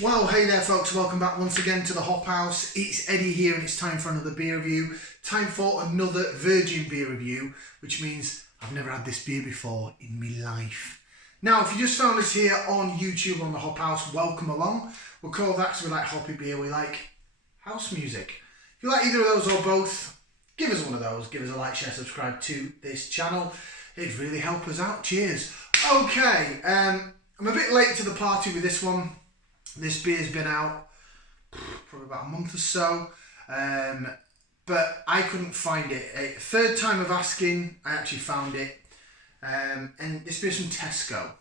Well, hey there folks, welcome back once again to the Hop House. It's Eddie here and it's time for another beer review. Time for another virgin beer review, which means I've never had this beer before in my life. Now, if you just found us here on YouTube on the Hop House, welcome along. We'll call that because we like hoppy beer, we like house music. If you like either of those or both, give us one of those. Give us a like, share, subscribe to this channel. It'd really help us out. Cheers. Okay, I'm a bit late to the party with this one. This beer's been out probably about a month or so, but I couldn't find it. Third time of asking, I actually found it, and this beer's from Tesco.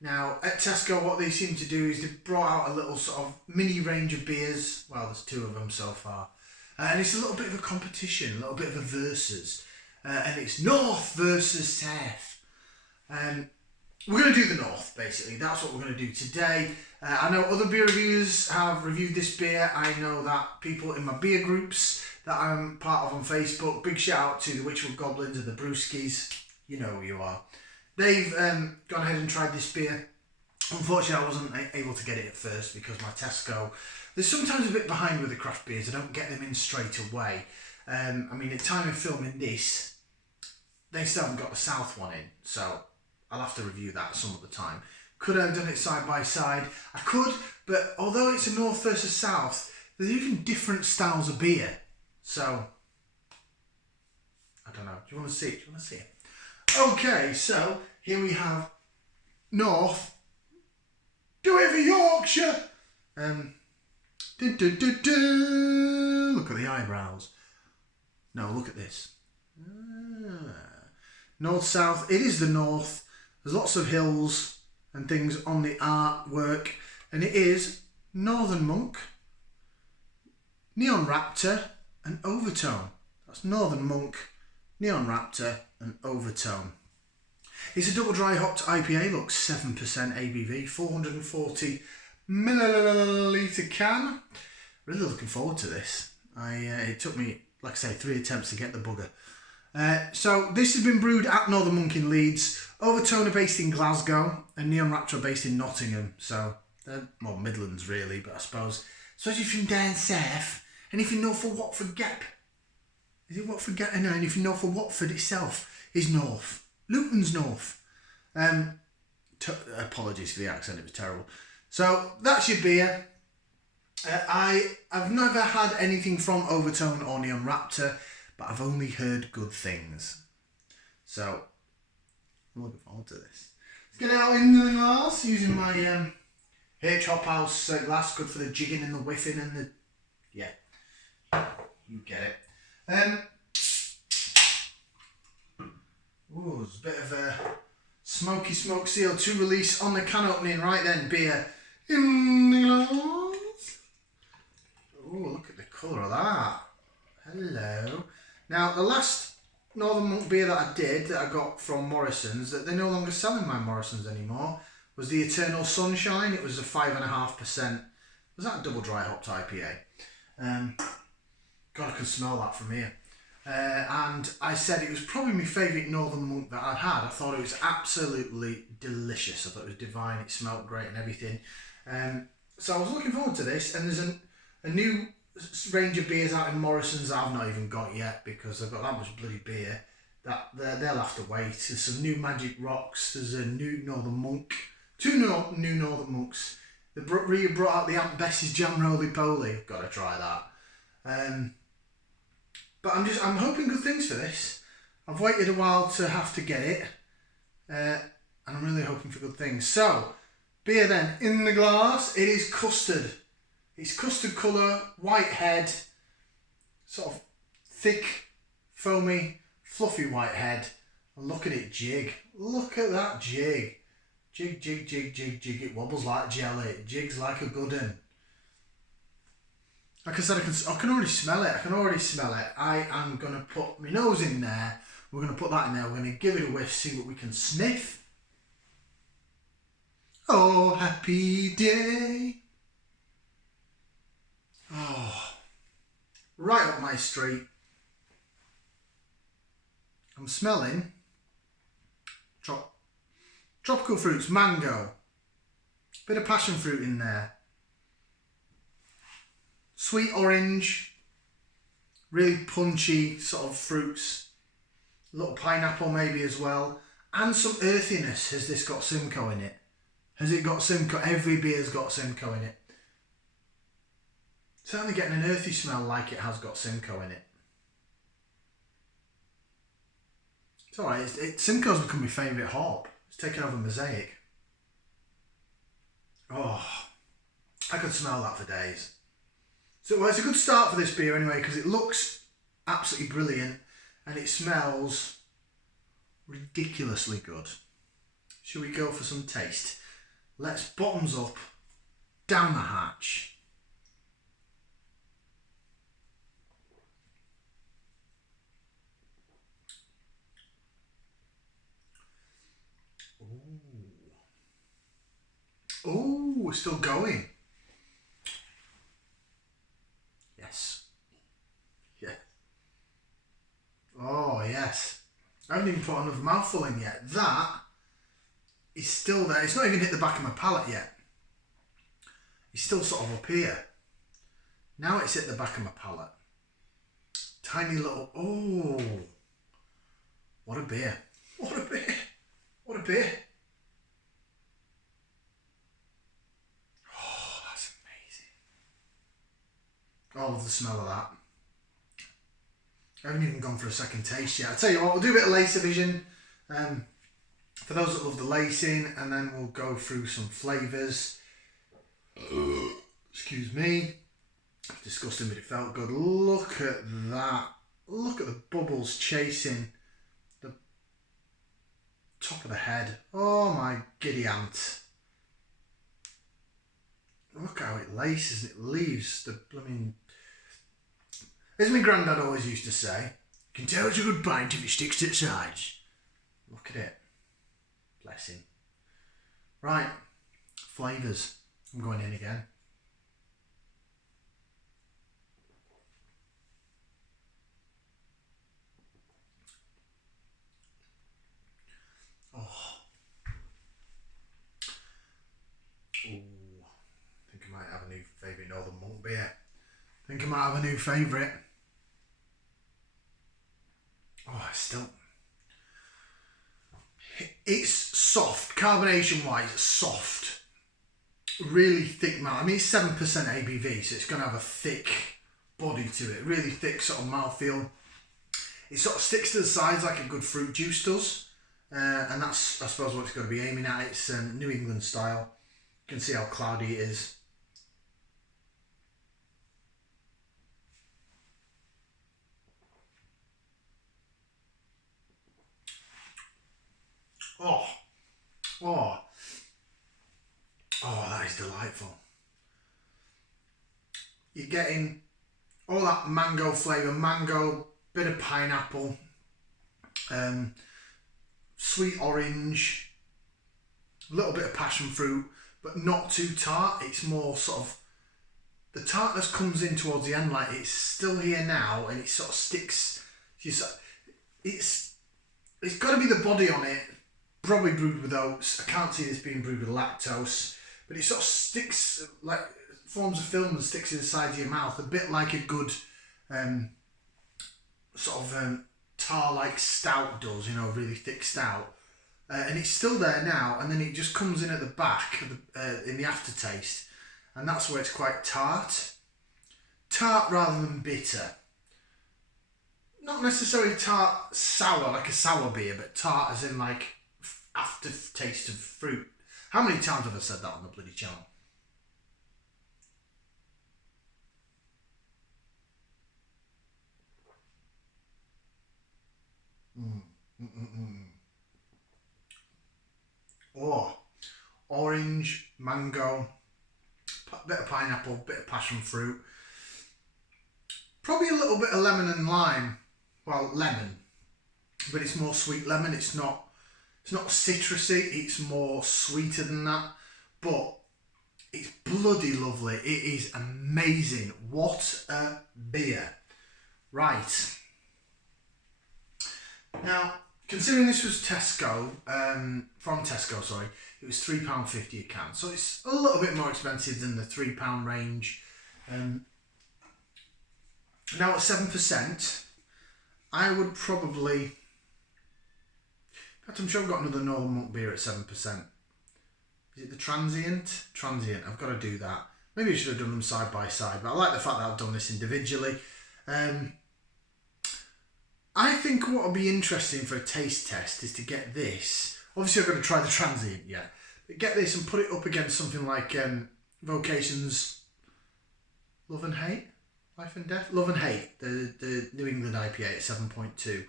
Now, at Tesco, what they seem to do is they've brought out a little sort of mini range of beers. Well, there's two of them so far, and it's a little bit of a competition, a little bit of a versus, and it's North versus South. We're going to do the North, basically. That's what we're going to do today. I know other beer reviewers have reviewed this beer. I know that people in my beer groups that I'm part of on Facebook, big shout out to the Witchwood Goblins and the Brewskis. You know who you are. They've gone ahead and tried this beer. Unfortunately, I wasn't able to get it at first because my Tesco, they're sometimes a bit behind with the craft beers. I don't get them in straight away. I mean, at the time of filming this, they still haven't got the South one in, so I'll have to review that some other time. Could I have done it side by side? I could, but although it's a North versus South, there's even different styles of beer. So, I don't know. Do you want to see it? Do you want to see it? Okay, so here we have North. Do it for Yorkshire. Look at the eyebrows. No, look at this. North, South. It is the North. There's lots of hills and things on the artwork, and it is Northern Monk, Neon Raptor, and Overtone. That's Northern Monk, Neon Raptor, and Overtone. It's a double dry hopped IPA. Look, 7% ABV, 440 milliliter can. Really looking forward to this. It took me, like I say, 3 attempts to get the bugger. So this has been brewed at Northern Monk in Leeds. Overtone are based in Glasgow and Neon Raptor are based in Nottingham. So they're more Midlands really, but I suppose, especially if you're from down south, and if you know for Watford Gap, is it Watford Gap? No, and if you know for Watford itself is North. Luton's North. Apologies for the accent, it was terrible. So that's your beer. I've never had anything from Overtone or Neon Raptor, but I've only heard good things. So I'm looking forward to this. Let's get out in the glass using my H Hop House glass, good for the jigging and the whiffing and the, yeah, you get it. Ooh, there's a bit of a smoky smoke CO2 release on the can opening right then. Beer in the glass. Ooh, look at the colour of that. Hello. Now, the last Northern Monk beer that I did, that I got from Morrison's, that they're no longer selling my Morrison's anymore, was the Eternal Sunshine. It was a 5.5%. Was that a double dry hopped IPA? God, I can smell that from here. And I said it was probably my favourite Northern Monk that I'd had. I thought it was absolutely delicious. I thought it was divine. It smelled great and everything. So I was looking forward to this. And there's a new range of beers out in Morrison's that I've not even got yet because I've got that much bloody beer that they'll have to wait. There's some new Magic Rocks. There's a new Northern Monk. Two new Northern Monks. They brought out the Aunt Bessie's Jam Roly Poly. Got to try that. But I'm hoping good things for this. I've waited a while to have to get it, and I'm really hoping for good things. So, beer then, in the glass, it is custard. It's custard colour, white head, sort of thick, foamy, fluffy white head. And look at it jig. Look at that jig. Jig, jig, jig, jig, jig. It wobbles like jelly. It jigs like a good un. Like I said, I can already smell it. I am going to put my nose in there. We're going to put that in there. We're going to give it a whiff, see what we can sniff. Oh, happy day. Oh, right up my street. I'm smelling tropical fruits, mango, Bit of passion fruit in there. Sweet orange. Really punchy sort of fruits. A little pineapple maybe as well. And some earthiness. Has this got Simcoe in it? Has it got Simcoe? Every beer's got Simcoe in it. Certainly getting an earthy smell like it has got Simcoe in it. It's alright. Simcoe's become my favourite hop. It's taken over Mosaic. Oh, I could smell that for days. So well, it's a good start for this beer anyway, because it looks absolutely brilliant and it smells ridiculously good. Shall we go for some taste? Let's bottoms up, down the hatch. Oh, we're still going. Yes. Yeah. Oh, yes. I haven't even put another mouthful in yet. That is still there. It's not even hit the back of my palate yet. It's still sort of up here. Now it's hit the back of my palate. Tiny little... Oh. What a beer. What a beer. What a beer. I love the smell of that. I haven't even gone for a second taste yet. I'll tell you what, we'll do a bit of lace division for those that love the lacing, and then we'll go through some flavours. Excuse me. Disgusting, but it felt good. Look at that. Look at the bubbles chasing the top of the head. Oh my giddy aunt. Look how it laces, it leaves the blooming... As my granddad always used to say, you can tell it's a good pint if it sticks to the sides. Look at it. Bless him. Right, flavours. I'm going in again. Oh. Ooh. I think I might have a new favourite Northern Monk beer. I think I might have a new favourite. Oh, it's soft, carbonation wise, soft, really thick mouth. I mean, it's 7% ABV, so it's going to have a thick body to it, really thick sort of mouthfeel. It sort of sticks to the sides like a good fruit juice does, and that's, I suppose, what it's going to be aiming at. It's New England style. You can see how cloudy it is. Oh, oh, oh, that is delightful. You're getting all that mango flavour, mango, bit of pineapple, sweet orange, a little bit of passion fruit, but not too tart. It's more sort of, the tartness comes in towards the end, like it's still here now, and it sort of sticks. It's got to be the body on it. Probably brewed with oats. I can't see this being brewed with lactose, but it sort of sticks, like forms a film and sticks to the side of your mouth, a bit like a good sort of tar-like stout does, you know, a really thick stout. And it's still there now, and then it just comes in at the back of in the aftertaste, and that's where it's quite tart. Tart rather than bitter. Not necessarily tart sour, like a sour beer, but tart as in like aftertaste of fruit. How many times have I said that on the bloody channel? Oh, orange, mango, bit of pineapple, bit of passion fruit. Probably a little bit of lemon and lime. Well, lemon, but it's more sweet lemon. It's not citrusy, it's more sweeter than that, but it's bloody lovely. It is amazing. What a beer. Right. Now, considering this was Tesco, from Tesco, sorry, it was £3.50 a can. So it's a little bit more expensive than the £3 range. Now at 7%, I would probably... In fact, I'm sure I've got another Northern Monk beer at 7%. Is it the Transient? Transient, I've got to do that. Maybe I should have done them side by side, but I like the fact that I've done this individually. I think what will be interesting for a taste test is to get this. Obviously, I'm going to try the Transient, yeah. But get this and put it up against something like Vocation's Love and Hate? Life and Death? Love and Hate, the New England IPA at 7.2.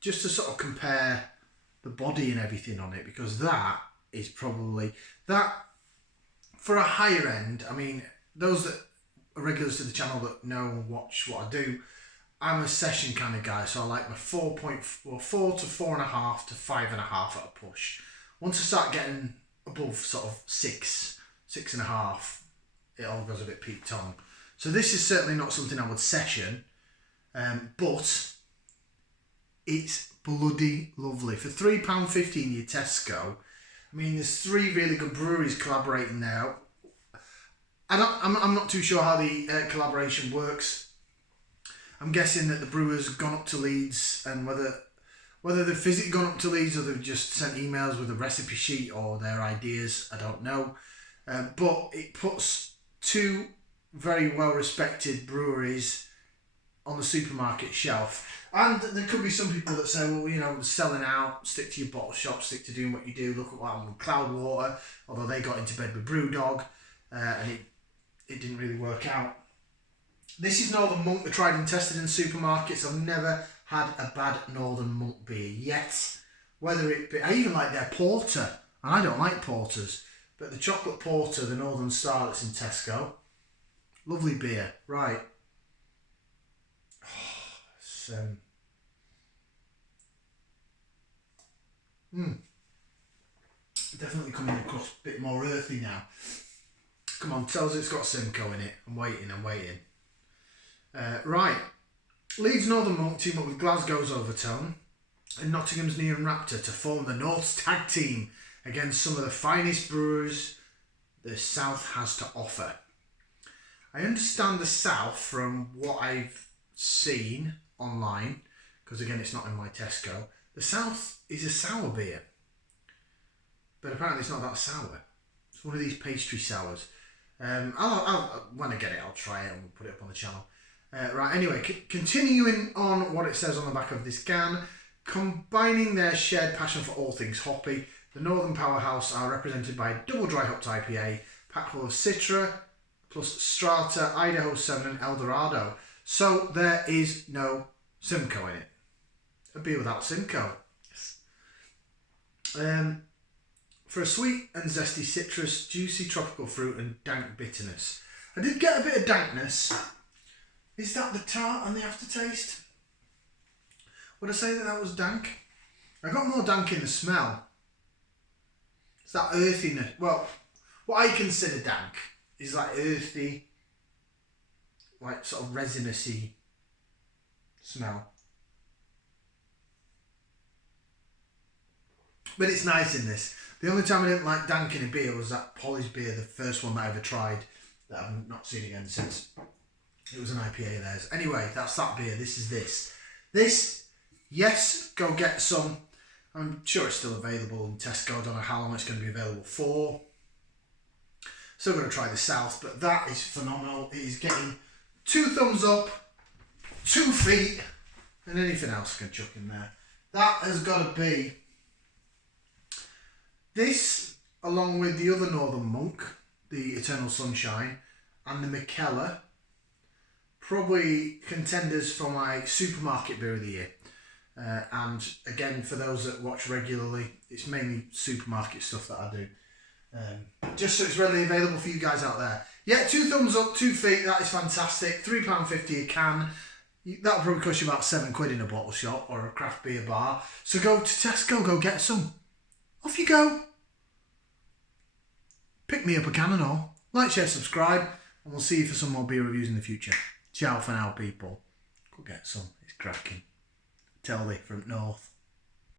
Just to sort of compare the body and everything on it, because that is probably... That, for a higher end, I mean, those that are regulars to the channel that know and watch what I do, I'm a session kind of guy, so I like my 4 to 4.5 to 5.5 at a push. Once I start getting above sort of 6.5, it all goes a bit peaked on. So this is certainly not something I would session, but it's bloody lovely. For £3.50 in your Tesco, I mean, there's 3 really good breweries collaborating there. I'm not too sure how the collaboration works. I'm guessing that the brewers have gone up to Leeds, and whether they've physically gone up to Leeds or they've just sent emails with a recipe sheet or their ideas, I don't know. But it puts 2 very well-respected breweries on the supermarket shelf. And there could be some people that say, well, you know, selling out, stick to your bottle shop, stick to doing what you do. Look at what happened with Cloudwater, although they got into bed with Brewdog, and it didn't really work out. This is Northern Monk, they're tried and tested in supermarkets. I've never had a bad Northern Monk beer yet. Whether it be, I even like their porter, and I don't like porters, but the chocolate porter, the Northern Star that's in Tesco, lovely beer, right. It's, definitely coming across a bit more earthy now. Come on, tell us it's got Simcoe in it. I'm waiting. Right. Leeds Northern Monk team up with Glasgow's Overtone and Nottingham's Raptor to form the North's tag team against some of the finest brewers the South has to offer. I understand the South, from what I've seen online, because again it's not in my Tesco, the South is a sour beer. But apparently it's not that sour. It's one of these pastry sours. I'll when I get it, I'll try it and we'll put it up on the channel. Right, anyway, continuing on what it says on the back of this can, combining their shared passion for all things hoppy, the Northern Powerhouse are represented by a double dry hopped IPA, packed full of Citra, plus Strata, Idaho 7 and Eldorado. So there is no Simcoe in it. A beer without Simcoe. For a sweet and zesty citrus, juicy tropical fruit and dank bitterness. I did get a bit of dankness. Is that the tart and the aftertaste? Would I say that was dank? I got more dank in the smell. It's that earthiness. Well, what I consider dank is like earthy, like sort of resinousy smell. But it's nice in this. The only time I didn't like dank in a beer was that Polly's beer, the first one that I ever tried, that I've not seen again since. It was an IPA of theirs. Anyway, that's that beer. This is this. This, yes, go get some. I'm sure it's still available in Tesco. I don't know how long it's going to be available for. Still going to try the South, but that is phenomenal. It is getting 2 thumbs up, 2 feet, and anything else I can chuck in there. That has got to be... This, along with the other Northern Monk, the Eternal Sunshine, and the McKellar, probably contenders for my supermarket beer of the year. And again, for those that watch regularly, it's mainly supermarket stuff that I do. Just so it's readily available for you guys out there. Yeah, 2 thumbs up, 2 feet, that is fantastic. £3.50 a can. That'll probably cost you about £7 in a bottle shop or a craft beer bar. So go to Tesco, go get some. Off you go. Pick me up a can and all. Like, share, subscribe, and we'll see you for some more beer reviews in the future. Ciao for now, people. Go get some. It's cracking. Tell thee from North.